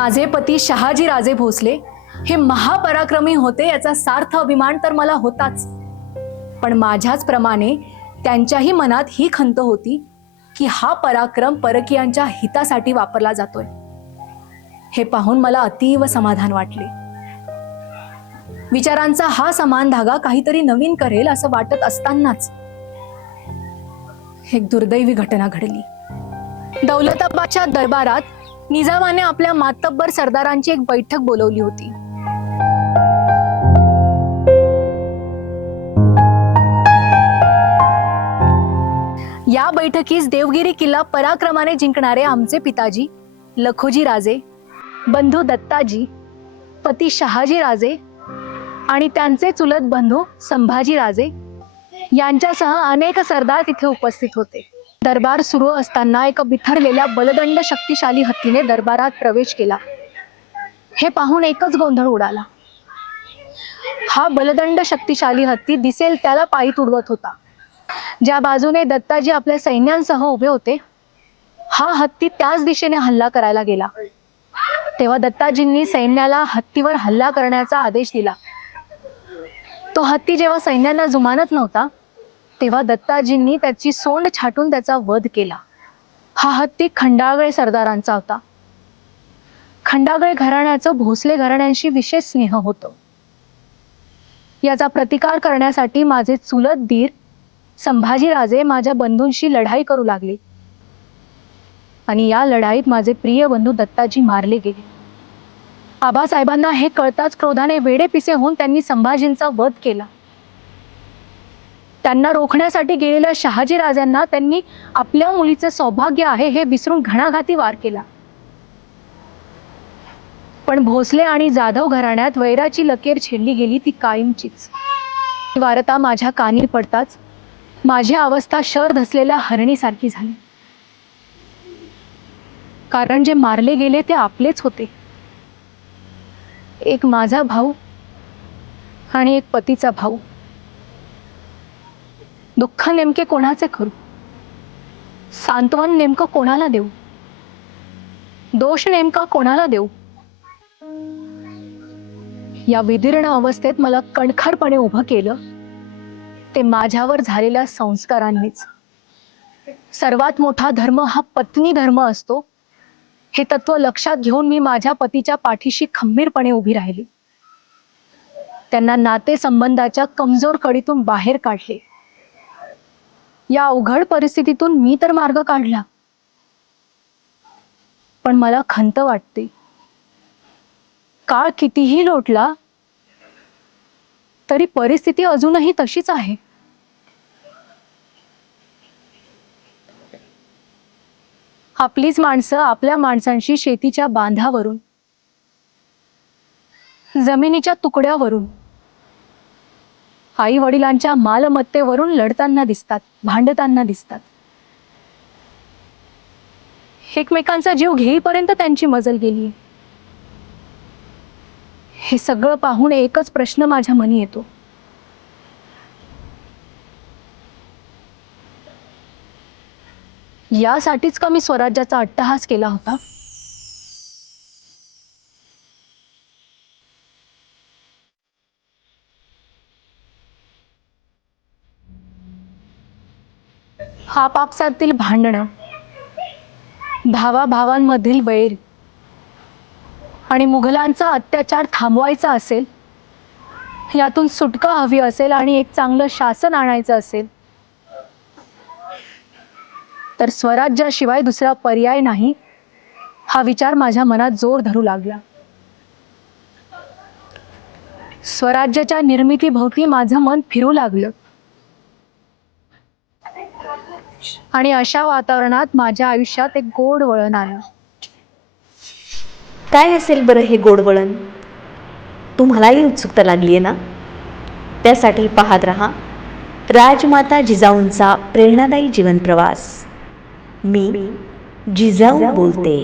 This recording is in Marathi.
माझे पती शहाजी राजे भोसले हे महापराक्रमी होते याचा सार्थ अभिमान तर मला होताच, पण माझ्याच प्रमाणे त्यांच्याही मनात ही खंत होती की हा पराक्रम परकीयांच्या हितासाठी वापरला जातोय। हे पाहून मला अतीव समाधान वाटले। विचारांचा हा समान धागा काहीतरी नवीन करेल असं वाटत असतानाच एक दुर्दैवी घटना घडली। दौलताबादच्या दरबारात निजामाने आपल्या मातब्बर सरदारांची एक बैठक बोलवली होती। या बैठकीस देवगिरी किल्ला पराक्रमाने जिंकणारे आमचे पिताजी लखोजी राजे, बंधू दत्ताजी, पती शहाजी राजे आणि त्यांचे चुलत बंधू संभाजी राजे यांच्यासह अनेक सरदार तिथे उपस्थित होते। दरबार सुरू असताना एका बिथरलेल्या बलदंड शक्तिशाली हत्तीने दरबारात प्रवेश केला। हे पाहून एकच गोंधळ उडाला। हा बलदंड शक्तिशाली हत्ती दिसेल त्याला पायी तुडवत होता। ज्या बाजूने दत्ताजी आपल्या सैन्यांसह उभे होते, हा हत्ती त्याच दिशेने हल्ला करायला गेला। तेव्हा दत्ताजींनी सैन्याला हत्तीवर हल्ला करण्याचा आदेश दिला। तो हत्ती जेव्हा सैन्यांना जुमानत नव्हता, तेव्हा दत्ताजींनी त्याची सोंड छाटून त्याचा वध केला। हा हत्ती खंडागळे सरदारांचा होता। खंडागळे घराण्याचं भोसले घराण्यांशी विशेष स्नेह होतं। याचा प्रतिकार करण्यासाठी माझे चुलत दीर संभाजी राजे माझ्या बंधूंशी लढाई करू लागले आणि या लढाईत माझे प्रिय बंधू दत्ताजी मारले गेले। आबासाहेबांना हे कळताच क्रोधाने वेडेपिसे होऊन त्यांनी संभाजींचा वध केला। त्यांना रोखण्यासाठी गेलेल्या शहाजी राजांना त्यांनी आपल्या मुलीचे सौभाग्य आहे हे विसरून घणाघाती वार केला। पण भोसले आणि जाधव घराण्यात वैराची लकीर छेडली गेली ती कायमचीच। वारता माझ्या कानी पडताच माझी अवस्था शर धसलेल्या हरणीसारखी झाली। कारण जे मारले गेले ते आपलेच होते, एक माझा भाऊ आणि एक पतीचा भाऊ। दुःख नेमके कोणाचे करू, सांत्वन नेमकं कोणाला देऊ, दोष नेमका कोणाला देऊ। या विदीर्ण अवस्थेत मला कणखरपणे उभं केलं ते माझ्यावर झालेल्या संस्कारांनीच। सर्वात मोठा धर्म हा पत्नी धर्म असतो हे तत्व लक्षात घेऊन मी माझ्या पतीच्या पाठीशी खंबीरपणे उभी राहिली। त्यांना नाते संबंधाच्या कमजोर कडीतून बाहेर काढले। या अवघड परिस्थितीतून मी तर मार्ग काढला, पण मला खंत वाटते, काळ कितीही लोटला तरी परिस्थिती अजूनही तशीच आहे। आपलीच माणसं आपल्या माणसांशी शेतीच्या बांधावरून, जमिनीच्या तुकड्यावरून, आई वडिलांच्या मालमत्तेवरून लढताना दिसतात, भांडताना दिसतात। एकमेकांचा जीव घेईपर्यंत त्यांची मजल गेली। हे सगळं पाहून एकच प्रश्न माझ्या मनी येतो, यासाठीच का मी स्वराज्याचा अट्टहास केला होता? आपापसातील भांडणं, भावाभावांमधील वैर आणि मुघलांचा अत्याचार थांबवायचा असेल, यातून सुटका हवी असेल आणि एक चांगलं शासन आणायचं असेल, तर स्वराज्याशिवाय दुसरा पर्याय नाही हा विचार माझ्या मनात जोर धरू लागला। स्वराज्याच्या निर्मितीभोवती माझं मन फिरू लागलं आणि अशा वातावरणात माझ्या आयुष्यात एक गोड वळण आलं। काय असेल बरं हे गोड वळण? तुम्हालाही उत्सुकता लागली आहे ना? त्यासाठी पाहत रहा राजमाता जिजाऊंचा प्रेरणादायी जीवन प्रवास। मी जिजाऊ बोलते।